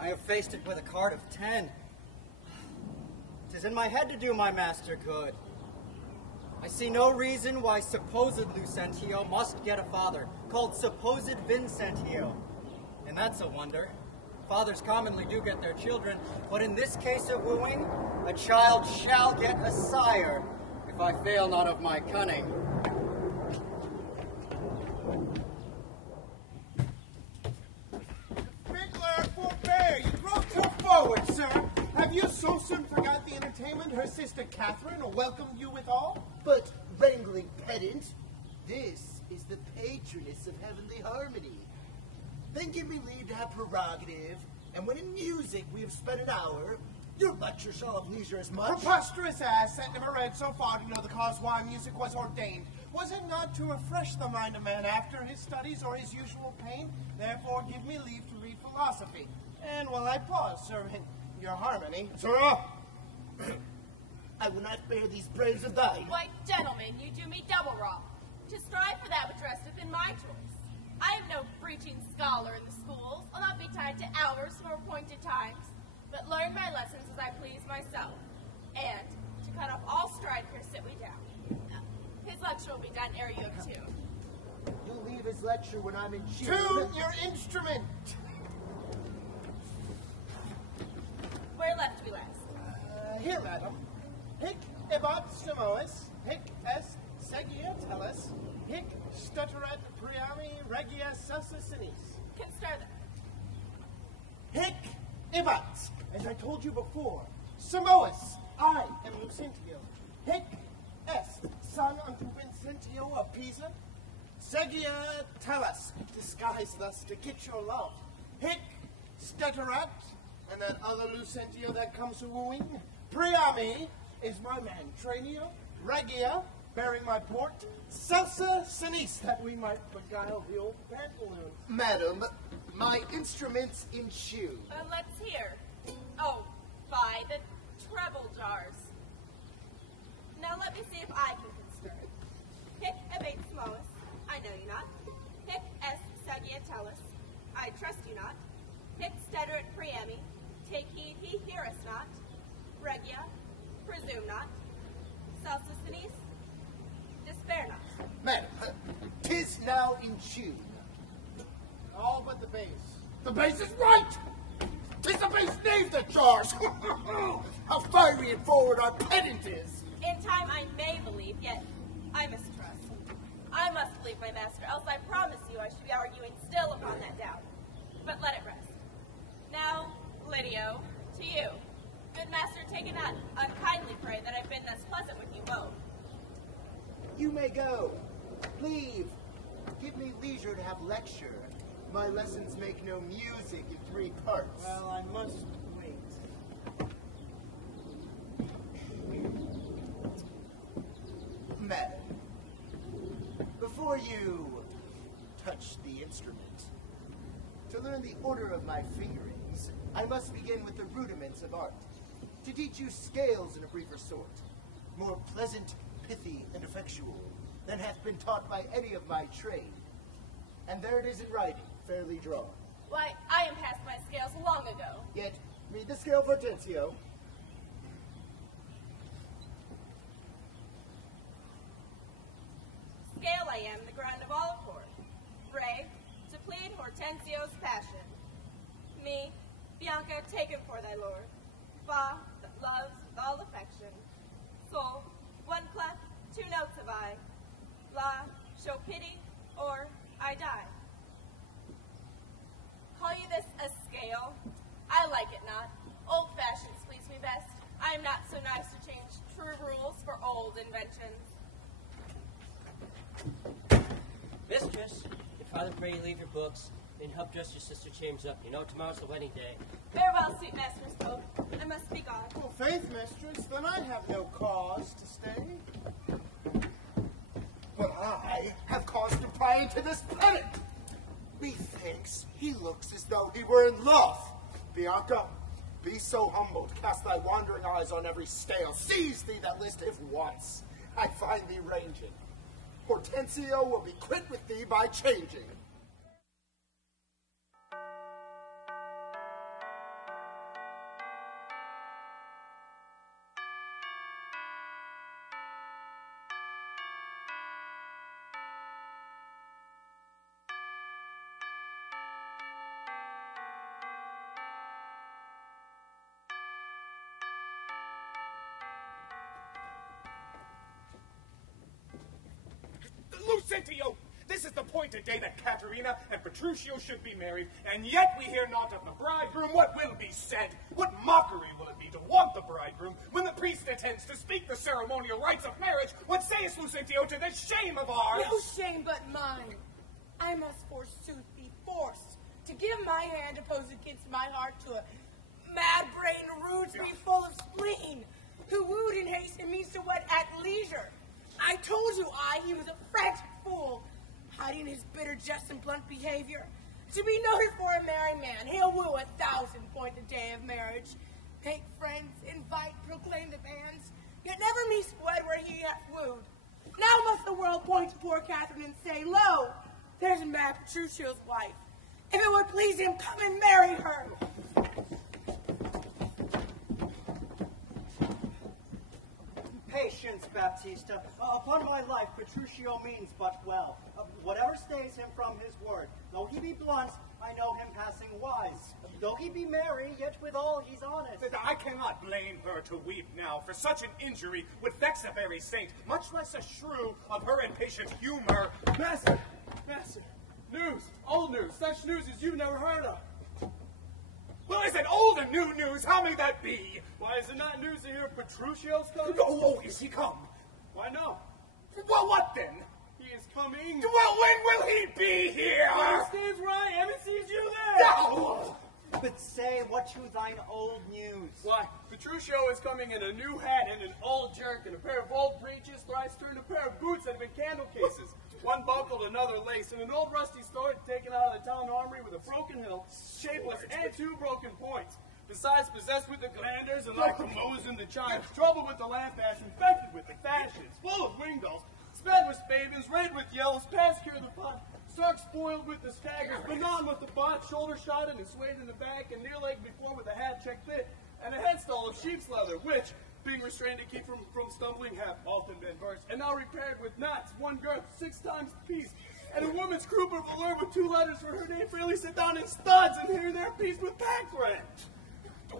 I have faced it with a card of 10. 'Tis in my head to do my master good. I see no reason why supposed Lucentio must get a father, called supposed Vincentio. And that's a wonder. Fathers commonly do get their children, but in this case of wooing, a child shall get a sire, if I fail not of my cunning. Fiddler, forbear! You grow too forward, sir. Have you so soon forgot the entertainment her sister Catherine will welcome you withal? But, wrangling pedant, this is the patroness of heavenly harmony. Then give me leave to have prerogative, and when in music we have spent an hour, your lecture shall have leisure as much. Preposterous ass that never read so far to know the cause why music was ordained. Was it not to refresh the mind of man after his studies or his usual pain? Therefore give me leave to read philosophy. And while I pause, sir, in your harmony. Sirrah! I will not bear these braves of thine. Why, gentlemen, you do me double wrong. To strive for that which resteth in my choice. I am no preaching scholar in the schools. I'll not be tied to hours nor appointed times, but learn my lessons as I please myself. And, to cut off all strife here, sit we down. His lecture will be done ere you have two. You'll leave his lecture when I'm in tune. Tune your instrument! Where left we last? Here, madam. Hic ebat simois, hic est segia tellus, hic stutteret priami regia celsa sinis. Can stir them. Hic ebat, as I told you before, simois, I am Lucentio. Hic est, son unto Vincentio of Pisa. Segia tellus, disguise thus to get your love. Hic stutteret, and that other Lucentio that comes to wooing. Priami is my man. Tranio, Regia, bearing my port. Celsa sinis, that we might beguile the old pantaloons. Madam, my instruments in shoe. Let's hear. Oh, by the treble jars. Now let me see if I can stir it. Hic ebate simois, I know you not. Hic est sagia tellus, I trust you not. Hic steterit priami, take heed he hear us not. Regia, presume not. Celsa sinis, despair not. Madam, 'tis now in tune. All but the bass. The bass is right! 'Tis the bass knave that jars! How fiery and forward our pedant is! In time I may believe, yet I mistrust. I must believe my master, else I promise you I should be arguing still upon that doubt. But let it rest. Now, Lydio, to you. Good master, take it not unkindly pray that I've been thus pleasant with you both. You may go. Leave. Give me leisure to have lecture. My lessons make no music in 3 parts. Well, I must wait. Madam, before you touch the instrument, to learn the order of my fingerings, I must begin with the rudiments of art, to teach you scales in a briefer sort, more pleasant, pithy, and effectual than hath been taught by any of my trade. And there it is in writing, fairly drawn. Why, I am past my scales long ago. Yet, read the scale Hortensio. Scale I am, the ground of all accord. Brave, to plead Hortensio's passion. Me, Bianca, taken for thy lord. Fa, that loves with all affection. Sol, 1 clef, 2 notes have I. La, show pity, or I die. Call you this a scale? I like it not. Old fashions please me best. I am not so nice to change true rules for old inventions. Mistress, if Father pray you leave your books and help dress your sister James up. You know tomorrow's the wedding day. Farewell, sweet masters both. I must be gone. Well, faith, mistress, then I have no cause to stay. But I have cause to pry into this pedant. Methinks he looks as though he were in love. Bianca, be so humble to cast thy wandering eyes on every scale. Seize thee that list if once I find thee ranging. Hortensio will be quit with thee by changing. Lucentio! This is the appointed day that Caterina and Petruchio should be married, and yet we hear not of the bridegroom. What will be said? What mockery will it be to want the bridegroom when the priest attends to speak the ceremonial rites of marriage? What sayest, Lucentio, to this shame of ours? No shame but mine. I must forsooth be forced to give my hand opposed against my heart to a mad-brained rudesby full of spleen, who wooed in haste and means to wed at leisure. I told you he was a frantic fool, hiding his bitter jest and blunt behavior. To be noted for a merry man, he'll woo 1,000 point the day of marriage. Make friends, invite, proclaim the banns, yet never meets wed where he hath wooed. Now must the world point to poor Catherine and say, lo, there's mad Petruchio's wife. If it would please him, come and marry her. Patience, Baptista. Upon my life, Petruchio means but well. Whatever stays him from his word. Though he be blunt, I know him passing wise. Though he be merry, yet withal he's honest. I cannot blame her to weep now, for such an injury would vex a very saint, much less a shrew of her impatient humor. Master, news, old news, such news as you've never heard of. Well, is it old and new news? How may that be? Why, is it not news to hear Petruchio's coming? Oh, is he come? Why, no. Well, what then? He is coming. Well, when will he be here? He stands where I am and sees you there. No! But say, what to thine old news? Why, Petruchio is coming in a new hat and an old jerkin, a pair of old breeches, thrice turned a pair of boots that have been candle cases. One buckled, another lace, and an old rusty sword taken out of the town armory with a broken hilt, shapeless, and 2 broken points. Besides, possessed with the glanders and like the Moses and the chimes, troubled with the lamp-ash, infected with the fashions, full of wingdalls, sped with spavins, red with yells, past cure the pot, stark spoiled with the staggers, benign with the bot, shoulder shotted and swayed in the back, and near-legged before with a hat checked fit, and a headstall of sheep's leather, which, being restrained to keep from stumbling, have often been burst, and now repaired with knots, 1 girth, 6 times the piece, and a woman's croup of velour with 2 letters for her name freely set down in studs, and here and there pieced with pack thread.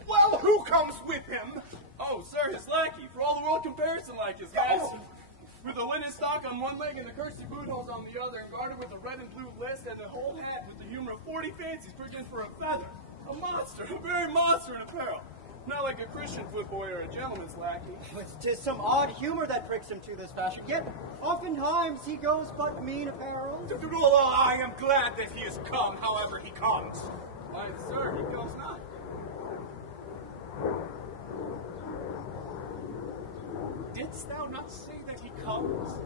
Well, who comes with him? Oh, sir, his lackey, for all the world comparison like his master. With a linen stock on one leg and the cursed boot holes on the other, and guarded with a red and blue list and a whole hat with the humor of 40 fancies pricked in for a feather. A monster, a very monster in apparel. Not like a Christian footboy or a gentleman's lackey. Tis some odd humor that pricks him to this fashion, yet oftentimes he goes but mean apparel. Oh, I am glad that he has come, however he comes. Why, sir, he comes not. Didst thou not say that he comes?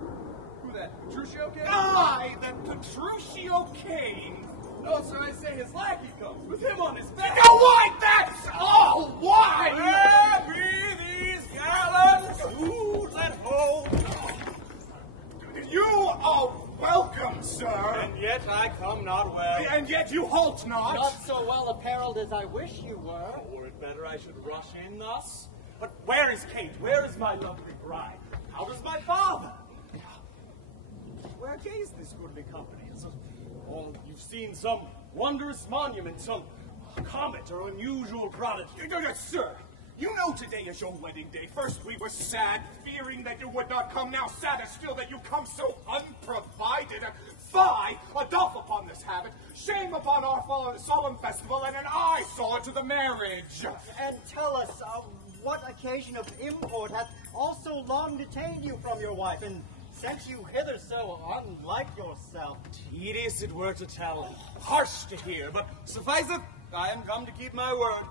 Who that, Petruchio came? Aye, that Petruchio came. No, sir, I say his lackey comes, with him on his back. No, why, that's all! Why? Where be these gallants who let home? You are welcome, sir. And yet I come not well. And yet you halt not. Not so well apparelled as I wish you were. Were it better I should rush in thus? But where is Kate? Where is my lovely bride? How does my father? Where gaze this goodly company? Oh, you've seen some wondrous monument, some comet or unusual prodigy. Yes, sir. You know today is your wedding day. First we were sad, fearing that you would not come. Now sadder still that you come so unprovided. Fie, a doff upon this habit. Shame upon our solemn festival, and an eyesore to the marriage. And tell us, what occasion of import hath also long detained you from your wife, and sent you hither so unlike yourself? Tedious it were to tell, harsh to hear, but sufficeth, I am come to keep my word.